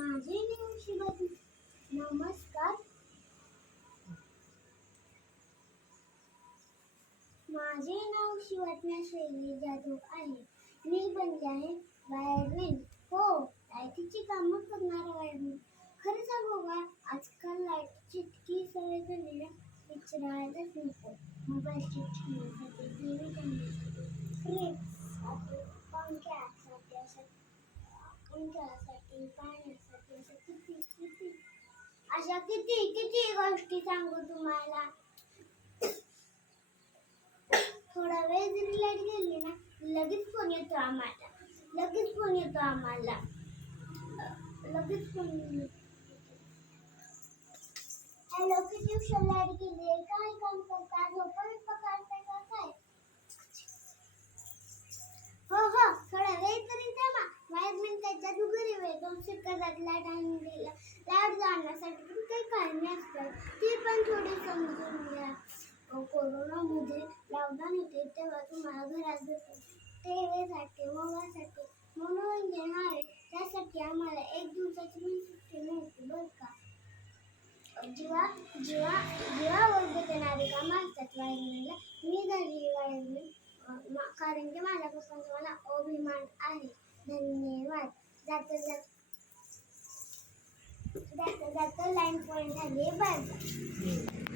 माझे नाव शिवाजी. नमस्कार. माझे नाव शिवाज्ञा शैली जाधव आहे. मी बनले आहे वायरमॅन. हो, लाईटीची कामं करणारा वायरमॅन. खरं सांगू का, आजकाल लाईटची इतकी सवय झाली आहे, विचारायलाच नको. मोबाईल ठेवण्यासाठी, टी व्ही ठेवण्यासाठी, फ्रीजसाठी, पंख्यासाठी, पाण्यासाठी, अशा किती गोष्टी सांगू तुम्हाला. थोडा वेळ जरी लाईट गेली ना, लगेच फोन येतो आम्हाला. हॅलो, किती उशीर लाईट गेली? काय काम करता? झोपा काढताय का काय? हो, थोडा वेळ तरी थांबा. वायरमॅन काय जादूगरी वेळ 2 सेकंदात लाईट आणून दिला. लाईट जाण्यासाठी पण काही कारणे असतात, ती पण थोडी समजून घ्या. कोरोनामध्ये लॉकडाऊन होते तेव्हा तुम्हाला घरात बसून टीव्हीसाठी, मोबाईलसाठी मनोरंजन हवे, त्यासाठी आम्हाला 1 दिवसाची पण सुट्टी नव्हती बरं का. जीवावर बेतणारी कामं असतात वायरमॅनला. मी झाली वायरमॅन कारण की माझ्यापासून मला अभिमान आहे. धन्यवाद. जाता लाईन पॉईंट झाली. Bye bye.